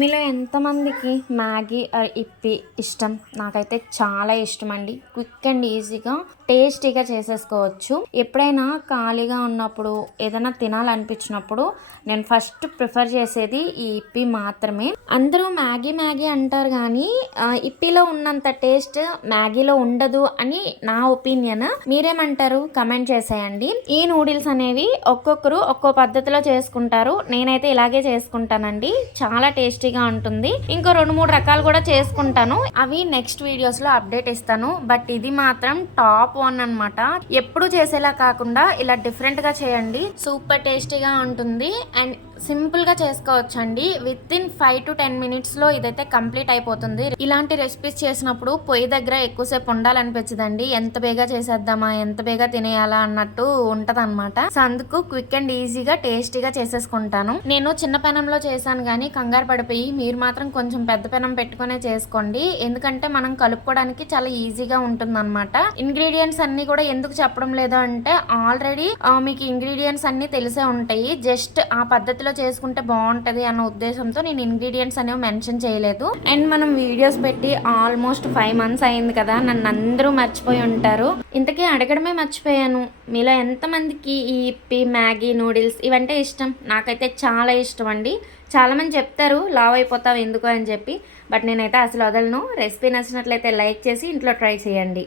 మీలో ఎంతమందికి మ్యాగీ ఇప్పి ఇష్టం? నాకైతే చాలా ఇష్టం అండి. క్విక్ అండ్ ఈజీగా టేస్టీగా చేసేసుకోవచ్చు. ఎప్పుడైనా ఖాళీగా ఉన్నప్పుడు ఏదైనా తినాలనిపించినప్పుడు నేను ఫస్ట్ ప్రిఫర్ చేసేది ఈ ఇప్పి మాత్రమే. అందరూ మ్యాగీ మ్యాగీ అంటారు కానీ ఇప్పిలో ఉన్నంత టేస్ట్ మ్యాగీలో ఉండదు అని నా ఒపీనియన్. మీరేమంటారు? కమెంట్ చేసేయండి. ఈ నూడిల్స్ అనేవి ఒక్కొక్కరు ఒక్కో పద్ధతిలో చేసుకుంటారు. నేనైతే ఇలాగే చేసుకుంటానండి. చాలా టేస్టీగా ఉంటుంది. ఇంకో 2-3 రకాలు కూడా చేసుకుంటాను. అవి నెక్స్ట్ వీడియోస్ లో అప్డేట్ ఇస్తాను. బట్ ఇది మాత్రం టాప్ 1 అన్నమాట. ఎప్పుడు చేసేలా కాకుండా ఇలా డిఫరెంట్ గా చేయండి. సూపర్ టేస్టీగా ఉంటుంది అండ్ సింపుల్ గా చేసుకోవచ్చండి. విత్ ఇన్ 5 to 10 మినిట్స్ లో ఇదైతే కంప్లీట్ అయిపోతుంది. ఇలాంటి రెసిపీస్ చేసినప్పుడు పొయ్యి దగ్గర ఎక్కువసేపు ఉండాలనిపించదండి. ఎంత బేగా చేసేద్దామా, ఎంత బేగా తినేయాలా అన్నట్టు ఉంటది అనమాట. సో అందుకు క్విక్ అండ్ ఈజీగా టేస్టీగా చేసేసుకుంటాను. నేను చిన్న పెనంలో చేశాను కానీ కంగారు పడిపోయి మీరు మాత్రం కొంచెం పెద్ద పెనం పెట్టుకునే చేసుకోండి. ఎందుకంటే మనం కలుపుకోవడానికి చాలా ఈజీగా ఉంటుంది అనమాట. ఇంగ్రీడియంట్స్ అన్ని కూడా ఎందుకు చెప్పడం లేదు అంటే ఆల్రెడీ మీకు ఇంగ్రీడియంట్స్ అన్ని తెలిసే ఉంటాయి. జస్ట్ ఆ పద్ధతిలో చేసుకుంటే బాగుంటది అన్న ఉద్దేశంతో నేను ఇంగ్రీడియంట్స్ అనేవి మెన్షన్ చేయలేదు. అండ్ మనం వీడియోస్ పెట్టి ఆల్మోస్ట్ 5 months అయింది కదా, నన్ను అందరూ మర్చిపోయి ఉంటారు. ఇంతకీ అడగడమే మర్చిపోయాను, మీలో ఎంతమందికి ఈ ఇప్పి, మ్యాగీ, నూడిల్స్ ఇవంటే ఇష్టం? నాకైతే చాలా ఇష్టం అండి. చాలామంది చెప్తారు లావ్ అయిపోతావు ఎందుకు అని చెప్పి, బట్ నేనైతే అసలు వదలను. రెసిపీ నచ్చినట్లయితే లైక్ చేసి ఇంట్లో ట్రై చేయండి.